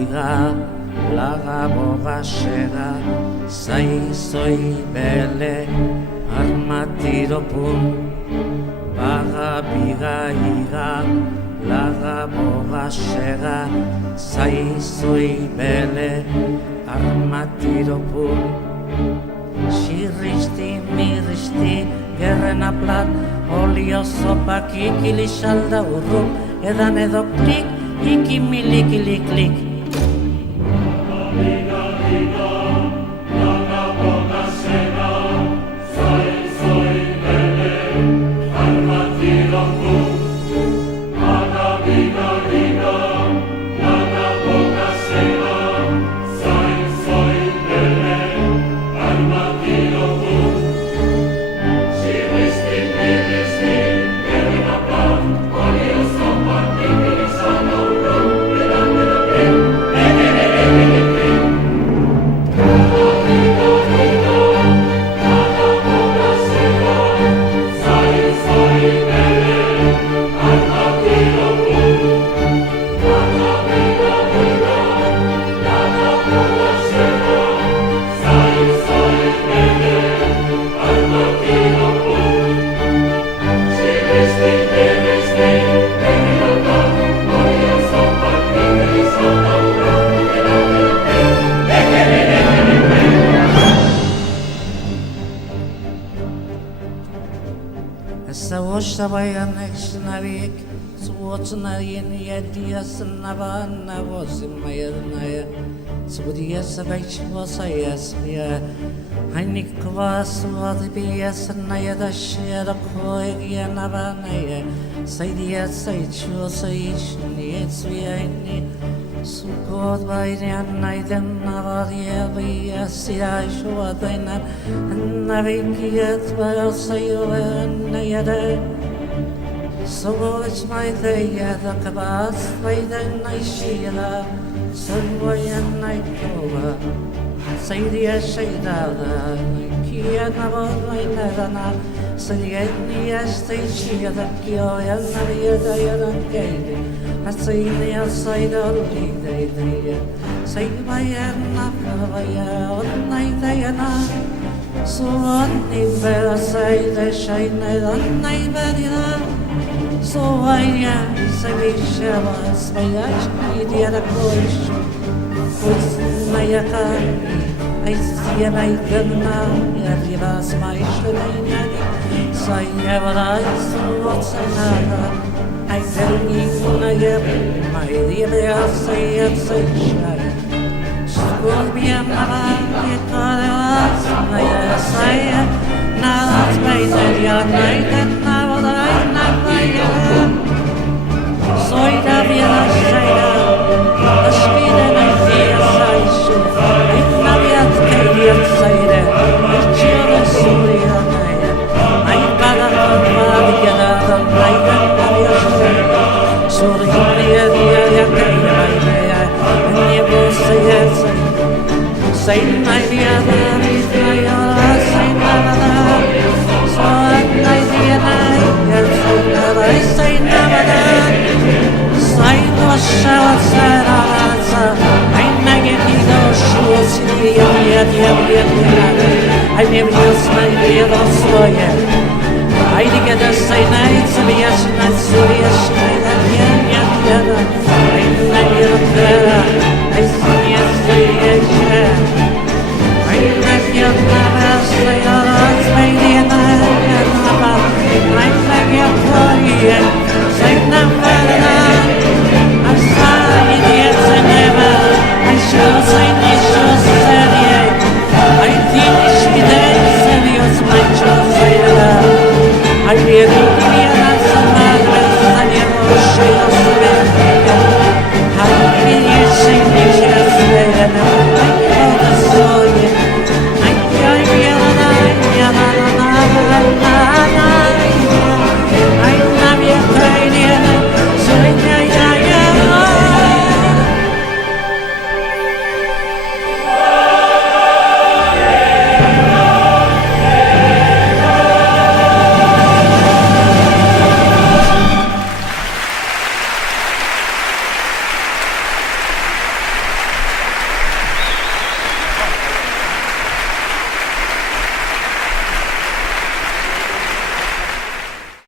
Iga, laga bogasega, zaizoi bele, armatiropun. Baga biga iga, laga bogasega, zaizoi bele, armatiropun. Shiristi, miristi, gerren aplat, olio zopak ikilisalda urru, edan edo klik, iki milik klik. Sabayan ekşnavik, suotsna yeni yediyasna vanna vosimayernaya, sudiyasa baichvosayasmia, haynik kvas vadibiyasna yadashira koegiana vanaya, saidiyasa ichvosayishni etsviayni, sukod vairyanna idenna vadiyaviyasya shuvadainan, navikiyat vayosayovenna yada. So it's my day, the cabas, by the night sheila, sunway and night over. Say the Shada, Kiana, my Nadana, say the Etnia station, the Kyo and the Diana Gate. I say the outside only day, say my Anna, on night Diana. So on the better side, the shine on night Diana. So I say shava smayash idiara koish kuts mayaka I see my gana yariva smaishne say ever I saw what's another. I tell you, I get my dear, say it's a shy. School be a mother, it was my say. Now it's made that your night and now I not my soy da vida cheia, a spina na dia sai su, e na via que dia saire, e chora suria naia, ai para a dia da naia na via cheia, suria dia ya que vai ver, e você é sei na via da vida, sei na da, só na dia na, sei na da. Saino shawatsa, I magnifico shuosinia, I never use my beard of soya. I get a say nights of Yashin, Syria, I never